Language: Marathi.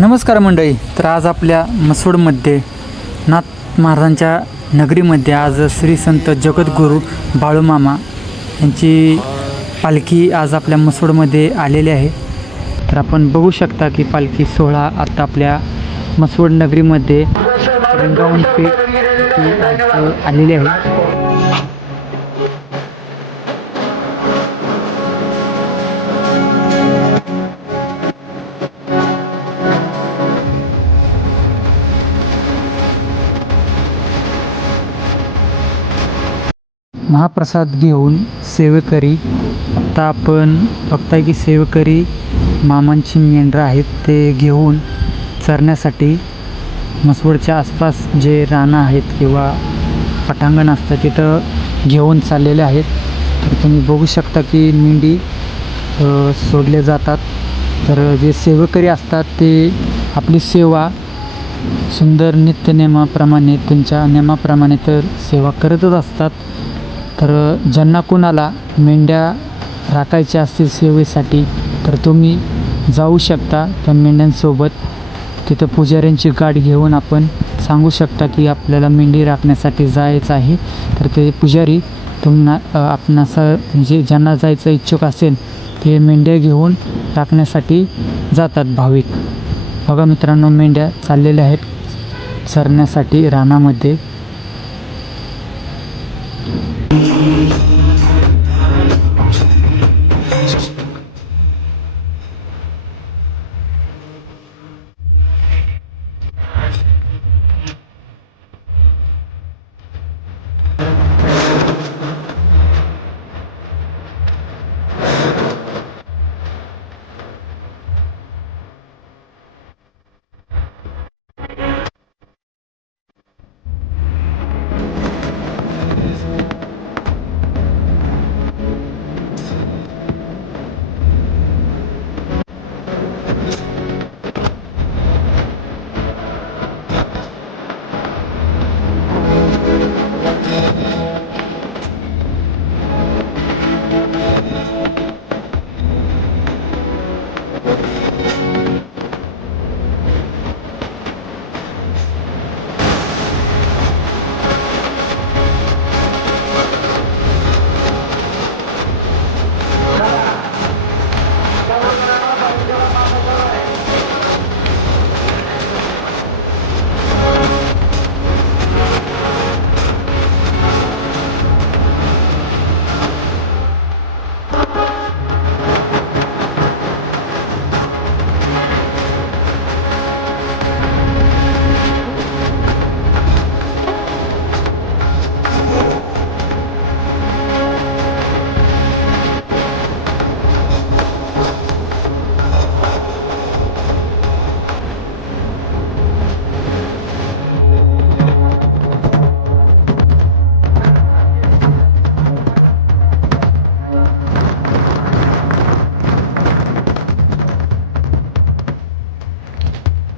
नमस्कार मंडळी. तर आज आपल्या मसवडमध्ये नाथ महाराजांच्या नगरीमध्ये आज श्री संत जगद्गुरू बाळूमामा यांची पालखी आज आपल्या मसवडमध्ये आलेली आहे. तर आपण बघू शकता की पालखी सोहळा आता आपल्या मसवड नगरीमध्ये रंगावून आलेली आहे. महाप्रसाद घेऊन सेवेकरी, आता आपण बघताय की सेवेकरी मामांची मेंढरं आहेत ते घेऊन चरण्यासाठी मसवडच्या आसपास जे रानं आहेत किंवा पटांगण असतं तिथं घेऊन चाललेले आहेत. तर तुम्ही बघू शकता की मेंढी सोडले जातात. तर जे सेवेकरी असतात ते आपली सेवा सुंदर नित्यनेमाप्रमाणे त्यांच्या नियमाप्रमाणे तर सेवा करतच असतात. तर ज्यांना कुणाला मेंढ्या राखायच्या असतील सेवेसाठी तर तुम्ही जाऊ शकता त्या मेंढ्यांसोबत. तिथं पुजाऱ्यांची गाठ घेऊन आपण सांगू शकता की आपल्याला मेंढी राखण्यासाठी जायचं आहे. तर ते पुजारी आपणास म्हणजे ज्यांना जायचं इच्छुक असेल ते मेंढ्या घेऊन राखण्यासाठी जातात भाविक. बघा मित्रांनो, मेंढ्या चाललेल्या आहेत चरण्यासाठी रानामध्ये.